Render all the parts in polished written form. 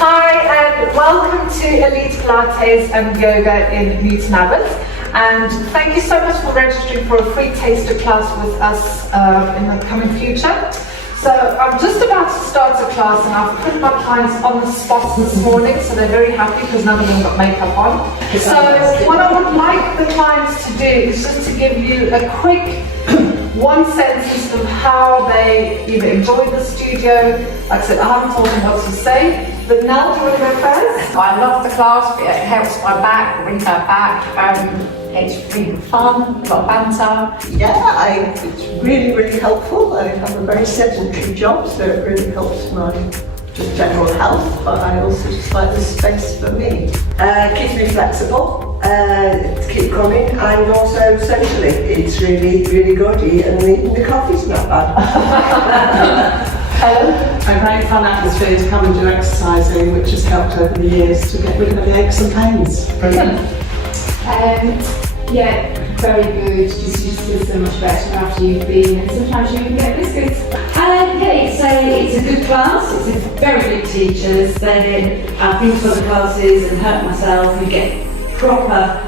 Hi and welcome to Elite Pilates and Yoga in Newton Abbot, and thank you so much for registering for a free taster class with us in the coming future. So I'm just about to start a class and I've put my clients on the spot this morning, so they're very happy because none of them got makeup on. So what I would like the clients to do is just to give you a quick one sentence of how they either enjoy the studio. Like I said, I haven't told them what to say, but Nell, do you want to go first? I love the class, it helps my back, brings my back, it's really fun, a lot of banter. Yeah, it's really helpful. I have a very sedentary job, so it really helps my just general health, but I also just like the space for me. Keeps me flexible, to keep coming, and also socially, it's really good, and the coffee's not bad. Helen? A great fun atmosphere to come and do exercising, which has helped over the years to get rid of the aches and pains. Brilliant. Yeah, very good. Just you feel so much better after you've been, and sometimes you can get biscuits. Okay, so it's a good class. It's a very good teachers. I've been to other classes and hurt myself. You get proper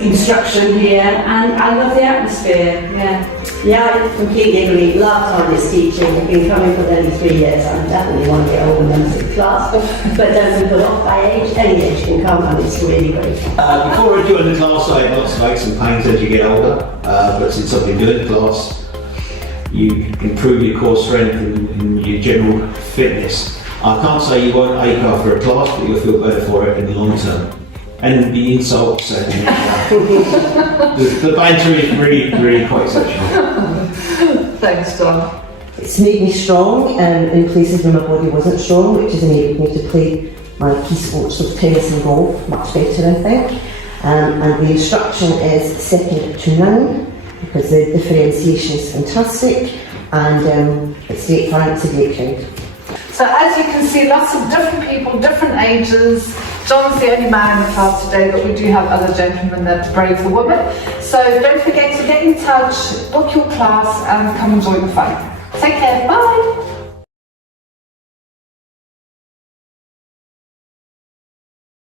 instruction here, and I love the atmosphere. Yeah, I completely agree. Love Tanya's teaching. I've been coming for nearly 3 years. I definitely want to get over the class, but don't be put off by age. Any age can come, and it's really great. Before I joined the class, I had lots of aches and pains as you get older, but since I've been doing the class, you improve your core strength and your general fitness. I can't say you won't ache after a class, but you'll feel better for it in the long term. And the insults and the banter is really quite exceptional. Thanks, John. It's made me strong in places where my body wasn't strong, which has enabled me to play my key sports of tennis and golf much better, I think. And the instruction is second to none, because the differentiation is fantastic, and it's great fun, it's a great crowd. So as you can see, lots of different people, different ages. John's the only man in the class today, but we do have other gentlemen that brave the women. So don't forget to get in touch, book your class, and come and join the fun. Take care, bye!